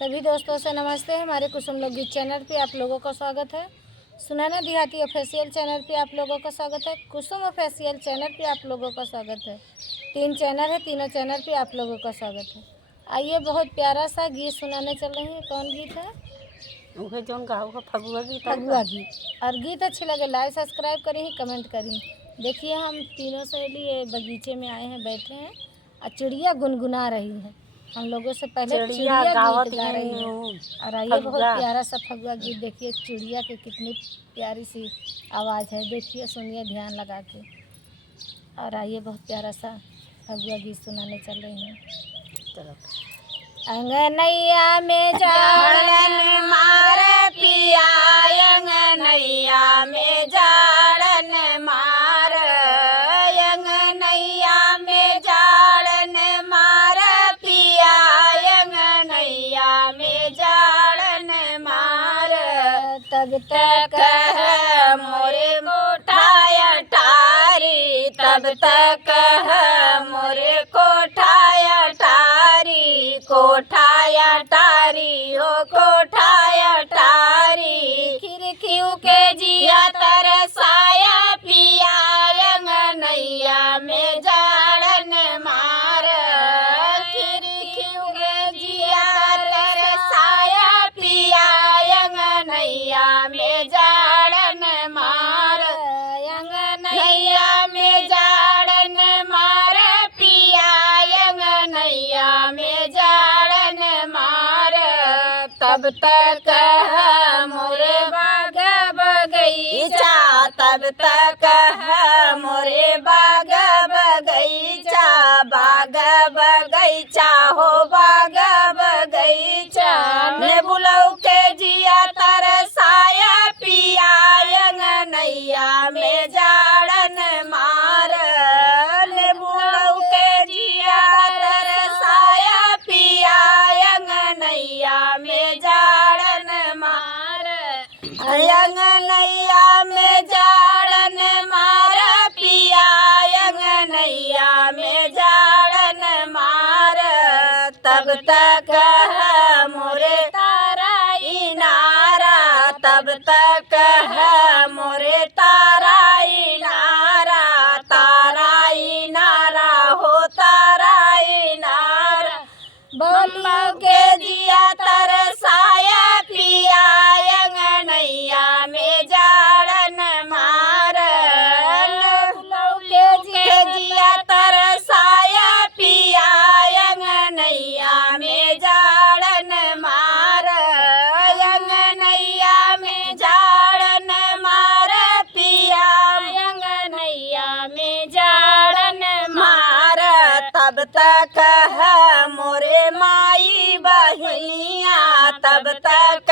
सभी दोस्तों से नमस्ते। हमारे कुसुम लोकगीत चैनल पे आप लोगों का स्वागत है। सुनैना देहाती ऑफिशियल चैनल पे आप लोगों का स्वागत है। कुसुम ऑफिशियल चैनल पे आप लोगों का स्वागत है। 3 चैनल है, तीनों चैनल पे आप लोगों का स्वागत है। आइए बहुत प्यारा सा गीत सुनाने चल रही है। कौन गीत है? उहे जौन गाओ फगुआ गीत। फगुआ गीत। और गीत अच्छी लगे लाइक सब्सक्राइब करें, कमेंट करें। देखिए हम तीनों सहेली ये बगीचे में आए हैं, बैठे हैं और चिड़िया गुनगुना रही है। हम लोगों से पहले चिड़िया गीत गा रही है। और आइए बहुत प्यारा सा फगुआ गीत। देखिए चिड़िया की कितनी प्यारी सी आवाज़ है। देखिए सुनिए ध्यान लगा के। और आइए बहुत प्यारा सा फगुआ गीत सुनाने चल रही हूँ। अंगनैया में जाड़न मार पिया, अंगनैया में जाड़न मार, अंगनैया में जाड़न मार पिया, अंगनैया में जाड़न मार। तब तक मोरे कोठाया टारी, तब तक मोरे कोठाया टारी, कोठाया टारी हो कोठाया टारी। खिड़कियों के जिया तरसाया पिया, अंगनैया में जाड़न मार, खिड़कियों के जिया तरसाया पिया, अंगनैया में जाड़न मार, अंगनैया में जाड़न मार पिया, अंगनैया में जाड़न मार। तब तक मोरे बाग बगीचा, तब तक मोरे बाग बगीचा, बाग बगीचा हो बाग बगीचा। ने बुलऊ के जिया तरसाया पिया, अंगनैया में जाड़न मार, ने बुलऊ के जिया तरसाया पिया, अंगनैया में जाड़न मार, अंगनैया में जाड़न मार पिया, अंगनैया में जाड़न मार। तब तक मोरे तारा इनारा, तब तक मोरे तारा इनारा, तारा इनारा हो तारा इनारा। बम्बू के जिया तरसाया पिया, अंगनैया में जाड़न मार, बम्बू के जिया तरसाया पिया, अंगनैया में जाड़न मार, अंगनैया में जाड़न मार पिया, अंगनैया में जाड़न मार। तब तक मोरे माई बहिनिया, तब तक